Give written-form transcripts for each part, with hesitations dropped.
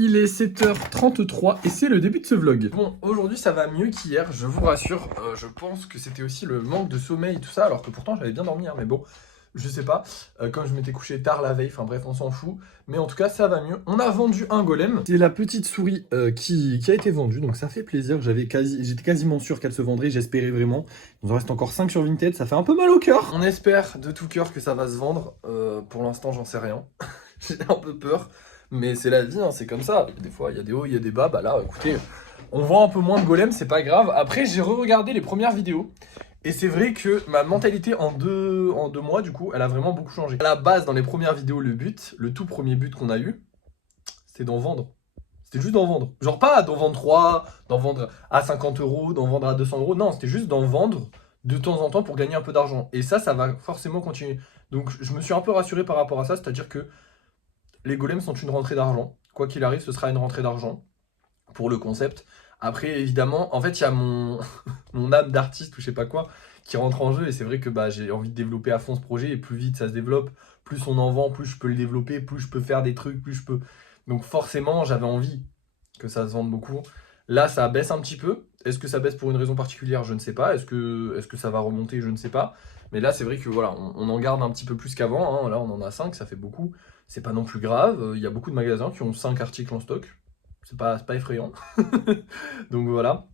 Il est 7h33 et c'est le début de ce vlog. Bon, aujourd'hui ça va mieux qu'hier, je vous rassure. Je pense que c'était aussi le manque de sommeil et tout ça, alors que pourtant j'avais bien dormi, hein, mais bon, je sais pas. Comme je m'étais couché tard la veille, enfin bref, on s'en fout. Mais en tout cas, ça va mieux. On a vendu un golem. C'est la petite souris qui a été vendue, donc ça fait plaisir. J'étais quasiment sûr qu'elle se vendrait, j'espérais vraiment. Il nous en reste encore 5 sur Vinted, ça fait un peu mal au cœur. On espère de tout cœur que ça va se vendre. Pour l'instant, j'en sais rien. J'ai un peu peur. Mais c'est la vie, hein, c'est comme ça. Des fois, il y a des hauts, il y a des bas. Bah là, écoutez, on vend un peu moins de golems, c'est pas grave. Après, j'ai re-regardé les premières vidéos. Et c'est vrai que ma mentalité en deux mois, du coup, elle a vraiment beaucoup changé. À la base, dans les premières vidéos, le tout premier but qu'on a eu, c'était d'en vendre. C'était juste d'en vendre. Genre pas d'en vendre 3, d'en vendre à 50 euros, d'en vendre à 200 euros. Non, c'était juste d'en vendre de temps en temps pour gagner un peu d'argent. Et ça va forcément continuer. Donc je me suis un peu rassuré par rapport à ça, c'est-à-dire que les golems sont une rentrée d'argent. Quoi qu'il arrive, ce sera une rentrée d'argent pour le concept. Après, évidemment, en fait, il y a mon, mon âme d'artiste ou je sais pas quoi qui rentre en jeu. Et c'est vrai que bah, j'ai envie de développer à fond ce projet. Et plus vite ça se développe, plus on en vend, plus je peux le développer, plus je peux faire des trucs, plus je peux... Donc forcément, j'avais envie que ça se vende beaucoup. Là, ça baisse un petit peu. Est-ce que ça baisse pour une raison particulière? Je ne sais pas. Est-ce que ça va remonter? Je ne sais pas. Mais là, c'est vrai que voilà, on en garde un petit peu plus qu'avant, hein. Là, on en a 5, ça fait beaucoup. C'est pas non plus grave. Il y a beaucoup de magasins qui ont 5 articles en stock. C'est pas effrayant. Donc voilà.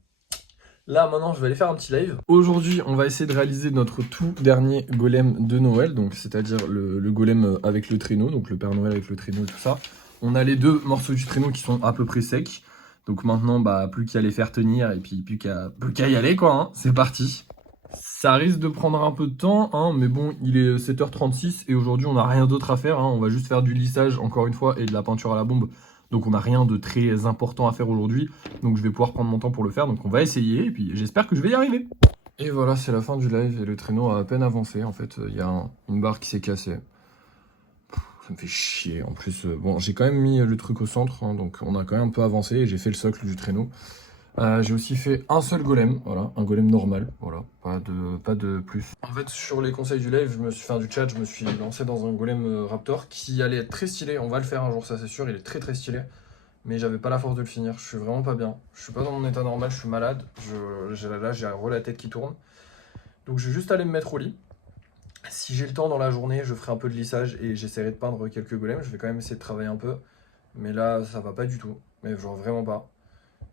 Là, maintenant, je vais aller faire un petit live. Aujourd'hui, on va essayer de réaliser notre tout dernier golem de Noël. Donc, c'est-à-dire le golem avec le traîneau. Donc, le Père Noël avec le traîneau et tout ça. On a les deux morceaux du traîneau qui sont à peu près secs. Donc maintenant, bah, plus qu'à les faire tenir et puis plus qu'à y aller, quoi. Hein. C'est parti. Ça risque de prendre un peu de temps, hein, mais bon, il est 7h36 et aujourd'hui, on n'a rien d'autre à faire. Hein. On va juste faire du lissage, encore une fois, et de la peinture à la bombe. Donc on n'a rien de très important à faire aujourd'hui. Donc je vais pouvoir prendre mon temps pour le faire. Donc on va essayer et puis j'espère que je vais y arriver. Et voilà, c'est la fin du live et le traîneau a à peine avancé. En fait, il y a une barre qui s'est cassée. Ça me fait chier. En plus, bon, j'ai quand même mis le truc au centre, hein, donc on a quand même un peu avancé et j'ai fait le socle du traîneau. J'ai aussi fait un seul golem, voilà, un golem normal, voilà, pas de plus. En fait, sur les conseils du live, du chat, je me suis lancé dans un golem Raptor qui allait être très stylé. On va le faire un jour, ça c'est sûr, il est très stylé. Mais j'avais pas la force de le finir, je suis vraiment pas bien. Je suis pas dans mon état normal, je suis malade. Là, j'ai la tête qui tourne. Donc je vais juste aller me mettre au lit. Si j'ai le temps dans la journée, je ferai un peu de lissage et j'essaierai de peindre quelques golems. Je vais quand même essayer de travailler un peu. Mais là, ça va pas du tout. Mais genre vraiment pas.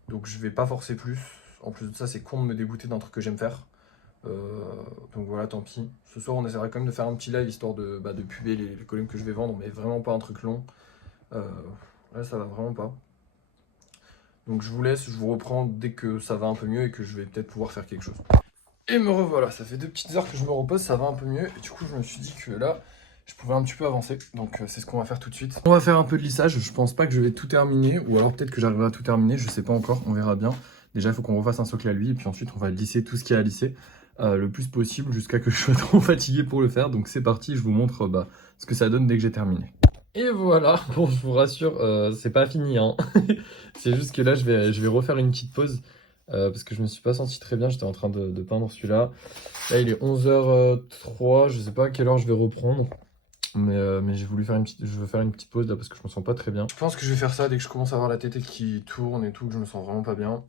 Donc je vais pas forcer plus. En plus de ça, c'est con de me dégoûter d'un truc que j'aime faire. Donc voilà, tant pis. Ce soir, on essaiera quand même de faire un petit live histoire de puber les golems que je vais vendre. Mais vraiment pas un truc long. Là, ça va vraiment pas. Donc je vous laisse, je vous reprends dès que ça va un peu mieux et que je vais peut-être pouvoir faire quelque chose. Et me revoilà, ça fait 2 petites heures que je me repose, ça va un peu mieux. Et du coup, je me suis dit que là, je pouvais un petit peu avancer. Donc c'est ce qu'on va faire tout de suite. On va faire un peu de lissage, je pense pas que je vais tout terminer. Ou alors peut-être que j'arriverai à tout terminer, je sais pas encore, on verra bien. Déjà, il faut qu'on refasse un socle à lui. Et puis ensuite, on va lisser tout ce qu'il y a à lisser. Le plus possible jusqu'à que je sois trop fatigué pour le faire. Donc c'est parti, je vous montre ce que ça donne dès que j'ai terminé. Et voilà, bon je vous rassure, c'est pas fini hein. C'est juste que là je vais refaire une petite pause parce que je me suis pas senti très bien, j'étais en train de peindre celui-là. Là il est 11h03, je sais pas à quelle heure je vais reprendre. Mais j'ai voulu faire je veux faire une petite pause là parce que je me sens pas très bien. Je pense que je vais faire ça dès que je commence à avoir la tête qui tourne et tout, que je me sens vraiment pas bien.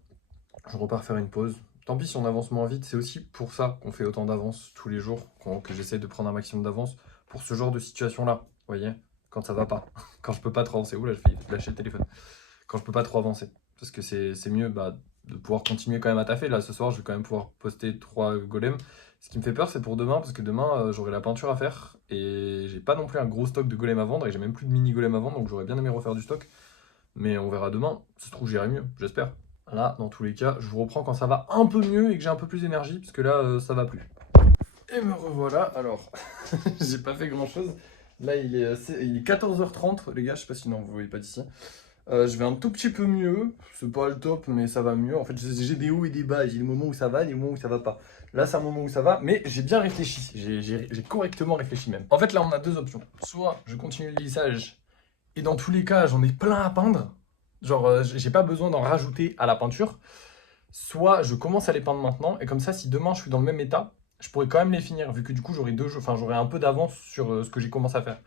Je repars faire une pause. Tant pis si on avance moins vite, c'est aussi pour ça qu'on fait autant d'avance tous les jours, que j'essaie de prendre un maximum d'avance pour ce genre de situation là, vous voyez, quand ça va pas, quand je peux pas trop avancer. Ouh là, je vais lâcher le téléphone. Quand je peux pas trop avancer, parce que c'est mieux de pouvoir continuer quand même à taffer. Là ce soir je vais quand même pouvoir poster 3 golems. Ce qui me fait peur c'est pour demain, parce que demain j'aurai la peinture à faire et j'ai pas non plus un gros stock de golems à vendre et j'ai même plus de mini golems à vendre, donc j'aurais bien aimé refaire du stock. Mais on verra demain, ça se trouve j'irai mieux, j'espère. Là, dans tous les cas, je vous reprends quand ça va un peu mieux et que j'ai un peu plus d'énergie, parce que là, ça va plus. Et me revoilà, alors, j'ai pas fait grand chose. Là, il est 14h30, les gars, je sais pas si non, vous voyez pas d'ici. Je vais un tout petit peu mieux, c'est pas le top, mais ça va mieux. En fait, j'ai des hauts et des bas, j'ai des moments où ça va, des moments où ça va pas. Là, c'est un moment où ça va, mais j'ai bien réfléchi, j'ai correctement réfléchi même. En fait, là, on a 2 options. Soit je continue le lissage, et dans tous les cas, j'en ai plein à peindre. Genre, j'ai pas besoin d'en rajouter à la peinture. Soit je commence à les peindre maintenant, et comme ça, si demain je suis dans le même état, je pourrais quand même les finir, vu que du coup, j'aurai un peu d'avance sur ce que j'ai commencé à faire.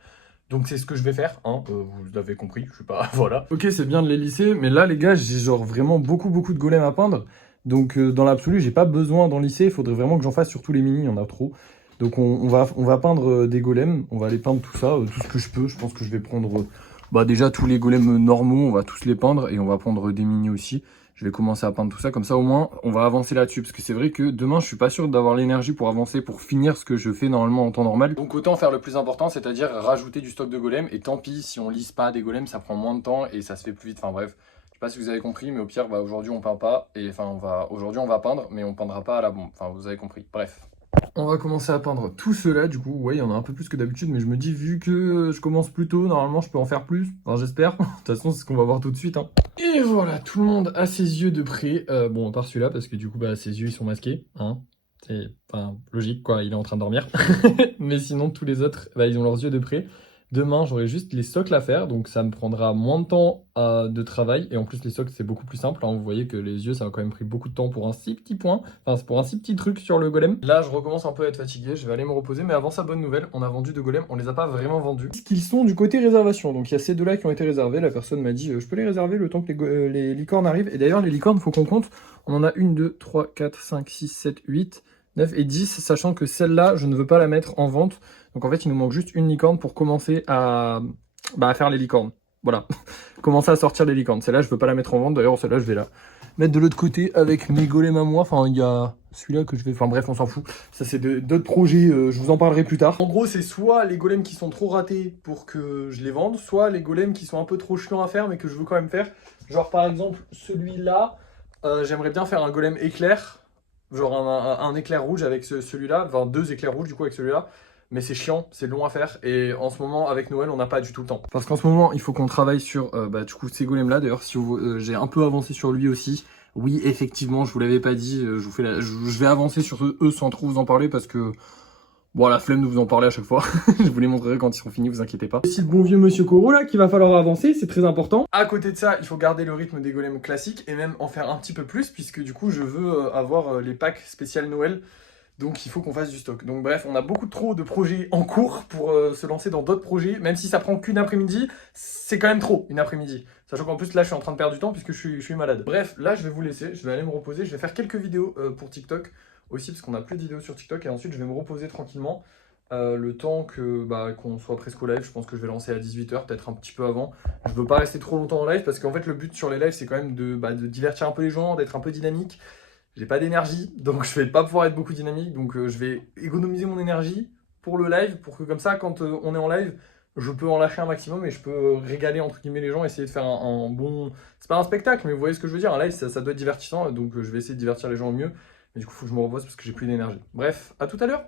Donc c'est ce que je vais faire, hein, vous l'avez compris, je suis pas... voilà. Ok, c'est bien de les lisser, mais là les gars, j'ai genre vraiment beaucoup de golems à peindre. Donc dans l'absolu, j'ai pas besoin d'en lisser, il faudrait vraiment que j'en fasse sur tous les mini, il y en a trop. Donc on va peindre des golems, on va aller peindre tout ça, tout ce que je peux. Je pense que je vais prendre bah, déjà tous les golems normaux, on va tous les peindre et on va prendre des mini aussi. Je vais commencer à peindre tout ça, comme ça au moins on va avancer là-dessus. Parce que c'est vrai que demain je suis pas sûr d'avoir l'énergie pour avancer, pour finir ce que je fais normalement en temps normal. Donc autant faire le plus important, c'est-à-dire rajouter du stock de golems. Et tant pis si on lisse pas des golems, ça prend moins de temps et ça se fait plus vite. Enfin bref, je sais pas si vous avez compris, mais au pire, bah, aujourd'hui on peint pas. Et enfin aujourd'hui on va peindre, mais on peindra pas à la bombe. Enfin vous avez compris, bref. On va commencer à peindre tout cela, du coup, ouais, il y en a un peu plus que d'habitude, mais je me dis, vu que je commence plus tôt, normalement, je peux en faire plus, enfin, j'espère. De toute façon, c'est ce qu'on va voir tout de suite, hein. Et voilà, tout le monde a ses yeux de près, bon, à part celui-là, parce que du coup, bah, ses yeux, ils sont masqués, hein. C'est, enfin, logique, quoi, il est en train de dormir. Mais sinon, tous les autres, bah, ils ont leurs yeux de près. Demain, j'aurai juste les socles à faire, donc ça me prendra moins de temps de travail. Et en plus, les socles, c'est beaucoup plus simple, hein. Vous voyez que les yeux, ça a quand même pris beaucoup de temps pour un si petit point. Enfin, c'est pour un si petit truc sur le golem. Là, je recommence un peu à être fatigué, je vais aller me reposer. Mais avant ça, bonne nouvelle, on a vendu deux golems, on les a pas vraiment vendus. Qu'ils sont du côté réservation. Donc il y a ces deux-là qui ont été réservés. La personne m'a dit, je peux les réserver le temps que les licornes arrivent. Et d'ailleurs, les licornes, faut qu'on compte. On en a 1, 2, 3, 4, 5, 6, 7, 8... 9 et 10, sachant que celle-là, je ne veux pas la mettre en vente. Donc en fait, il nous manque juste une licorne pour commencer à faire les licornes. Voilà, commencer à sortir les licornes. Celle-là, je ne veux pas la mettre en vente. D'ailleurs, celle-là, je vais la mettre de l'autre côté avec mes golems à moi. Enfin, il y a celui-là que je vais... Enfin bref, on s'en fout. Ça, c'est d'autres projets, je vous en parlerai plus tard. En gros, c'est soit les golems qui sont trop ratés pour que je les vende, soit les golems qui sont un peu trop chiants à faire, mais que je veux quand même faire. Genre, par exemple, celui-là, j'aimerais bien faire un golem éclair. Genre un éclair rouge avec celui-là, enfin deux éclairs rouges du coup avec celui-là. Mais c'est chiant, c'est long à faire. Et en ce moment, avec Noël, on n'a pas du tout le temps. Parce qu'en ce moment, il faut qu'on travaille sur du coup ces golems-là. D'ailleurs, si j'ai un peu avancé sur lui aussi. Oui, effectivement, je vous l'avais pas dit. Je vais avancer sur eux sans trop vous en parler parce que... Bon, la flemme de vous en parler à chaque fois. Je vous les montrerai quand ils seront finis, vous inquiétez pas. C'est le bon vieux Monsieur Koro là qu'il va falloir avancer, c'est très important. À côté de ça, il faut garder le rythme des golems classiques et même en faire un petit peu plus puisque du coup je veux avoir les packs spécial Noël. Donc il faut qu'on fasse du stock. Donc bref, on a beaucoup trop de projets en cours pour se lancer dans d'autres projets. Même si ça prend qu'une après-midi, c'est quand même trop une après-midi. Sachant qu'en plus là je suis en train de perdre du temps puisque je suis malade. Bref, là je vais vous laisser, je vais aller me reposer. Je vais faire quelques vidéos pour TikTok aussi parce qu'on a plus de vidéos sur TikTok. Et ensuite je vais me reposer tranquillement le temps que qu'on soit presque au live. Je pense que je vais lancer à 18 h, peut-être un petit peu avant. Je veux pas rester trop longtemps en live parce qu'en fait le but sur les lives c'est quand même de divertir un peu les gens, d'être un peu dynamique. J'ai pas d'énergie, donc je vais pas pouvoir être beaucoup dynamique, donc je vais économiser mon énergie pour le live, pour que comme ça, quand on est en live, je peux en lâcher un maximum et je peux régaler entre guillemets les gens, essayer de faire un bon... C'est pas un spectacle, mais vous voyez ce que je veux dire, un live ça doit être divertissant, donc je vais essayer de divertir les gens au mieux, mais du coup il faut que je me repose parce que j'ai plus d'énergie. Bref, à tout à l'heure.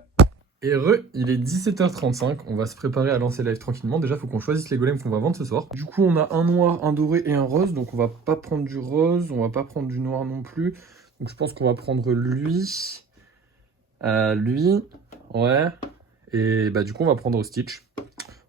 Et il est 17 h 35, on va se préparer à lancer le live tranquillement. Déjà, il faut qu'on choisisse les golems qu'on va vendre ce soir. Du coup, on a un noir, un doré et un rose, donc on va pas prendre du rose, on va pas prendre du noir non plus. Donc je pense qu'on va prendre lui, ouais, et du coup on va prendre Stitch.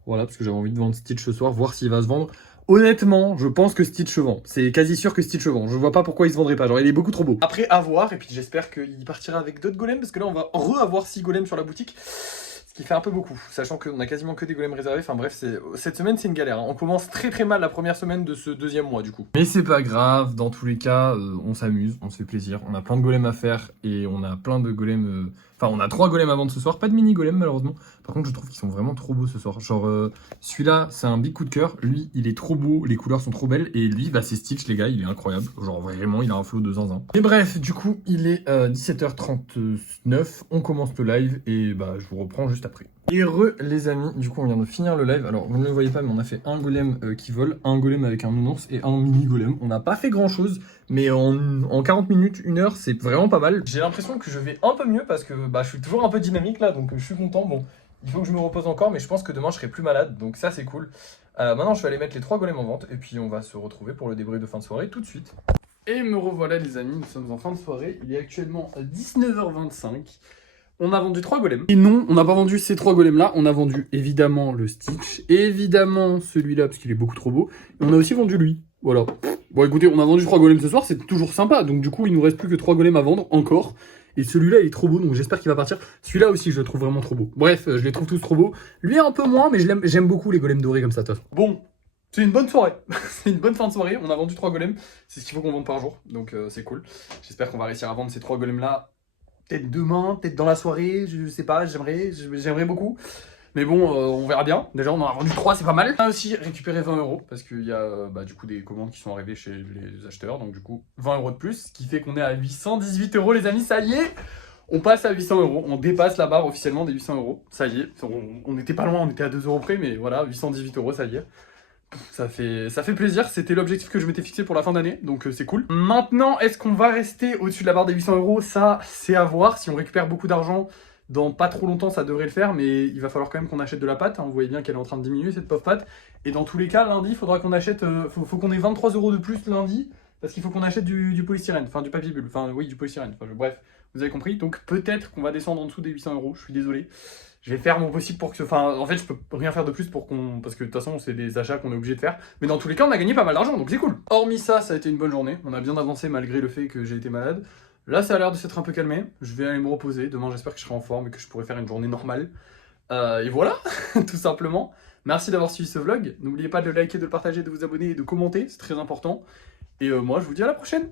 Voilà, parce que j'avais envie de vendre Stitch ce soir, voir s'il va se vendre. Honnêtement, je pense que Stitch se vend. C'est quasi sûr que Stitch se vend. Je vois pas pourquoi il se vendrait pas. Genre, il est beaucoup trop beau. Après, à voir. Et puis, j'espère qu'il partira avec d'autres golems. Parce que là, on va re-avoir 6 golems sur la boutique. Ce qui fait un peu beaucoup. Sachant qu'on a quasiment que des golems réservés. Enfin bref, cette semaine, c'est une galère, hein. On commence très mal la première semaine de ce deuxième mois, du coup. Mais c'est pas grave. Dans tous les cas, on s'amuse. On se fait plaisir. On a plein de golems à faire. Et on a plein de golems... Enfin, on a 3 golems à vendre ce soir. Pas de mini golems, malheureusement. Par contre, je trouve qu'ils sont vraiment trop beaux ce soir. Genre, celui-là, c'est un big coup de cœur. Lui, il est trop beau. Les couleurs sont trop belles. Et lui, c'est Stitch, les gars. Il est incroyable. Genre, vraiment, il a un flow de zinzin. Et bref, du coup, il est 17 h 39. On commence le live. Et je vous reprends juste après. Et les amis, du coup, on vient de finir le live. Alors, vous ne le voyez pas, mais on a fait un golem qui vole, un golem avec un nounours et un mini golem. On n'a pas fait grand-chose. Mais en 40 minutes, 1 heure, c'est vraiment pas mal. J'ai l'impression que je vais un peu mieux parce que je suis toujours un peu dynamique là, donc je suis content. Bon, il faut que je me repose encore, mais je pense que demain je serai plus malade, donc ça c'est cool. Maintenant, je vais aller mettre les 3 golems en vente et puis on va se retrouver pour le débrief de fin de soirée tout de suite. Et me revoilà les amis, nous sommes en fin de soirée. Il est actuellement 19 h 25. On a vendu 3 golems. Et non, on n'a pas vendu ces 3 golems là. On a vendu évidemment le Stitch, évidemment celui-là parce qu'il est beaucoup trop beau. Et on a aussi vendu lui. Voilà. Bon écoutez, on a vendu 3 golems ce soir, c'est toujours sympa. Donc du coup, il nous reste plus que 3 golems à vendre encore. Et celui-là, il est trop beau, donc j'espère qu'il va partir. Celui-là aussi, je le trouve vraiment trop beau. Bref, je les trouve tous trop beaux. Lui, un peu moins, mais j'aime beaucoup les golems dorés comme ça, de toute façon. Bon, c'est une bonne soirée. C'est une bonne fin de soirée. On a vendu 3 golems. C'est ce qu'il faut qu'on vende par jour. Donc c'est cool. J'espère qu'on va réussir à vendre ces 3 golems-là. Peut-être demain, peut-être dans la soirée. Je sais pas, j'aimerais beaucoup. Mais bon, on verra bien. Déjà, on en a vendu 3, c'est pas mal. On a aussi récupéré 20 euros parce qu'il y a du coup des commandes qui sont arrivées chez les acheteurs. Donc du coup, 20 euros de plus. Ce qui fait qu'on est à 818 euros, les amis. Ça y est, on passe à 800 euros. On dépasse la barre officiellement des 800 euros. Ça y est, on était pas loin, on était à 2 euros près. Mais voilà, 818 euros, ça y est. Ça fait plaisir, c'était l'objectif que je m'étais fixé pour la fin d'année, donc c'est cool. Maintenant, est-ce qu'on va rester au-dessus de la barre des 800 euros? Ça, c'est à voir. Si on récupère beaucoup d'argent, dans pas trop longtemps, ça devrait le faire, mais il va falloir quand même qu'on achète de la pâte. Hein. Vous voyez bien qu'elle est en train de diminuer, cette pauvre pâte. Et dans tous les cas, lundi, il faudra qu'on achète... faut qu'on ait 23 euros de plus lundi, parce qu'il faut qu'on achète du polystyrène, enfin du papier bulle, enfin oui, du polystyrène. Enfin, bref, vous avez compris. Donc peut-être qu'on va descendre en dessous des 800 euros, je suis désolé. Je vais faire mon possible pour que... Enfin, en fait, je peux rien faire de plus pour qu'on... Parce que de toute façon, c'est des achats qu'on est obligé de faire. Mais dans tous les cas, on a gagné pas mal d'argent, donc c'est cool. Hormis ça, ça a été une bonne journée. On a bien avancé malgré le fait que j'ai été malade. Là, ça a l'air de s'être un peu calmé. Je vais aller me reposer. Demain, j'espère que je serai en forme et que je pourrai faire une journée normale. Et voilà, tout simplement. Merci d'avoir suivi ce vlog. N'oubliez pas de le liker, de le partager, de vous abonner et de commenter. C'est très important. Et moi, je vous dis à la prochaine.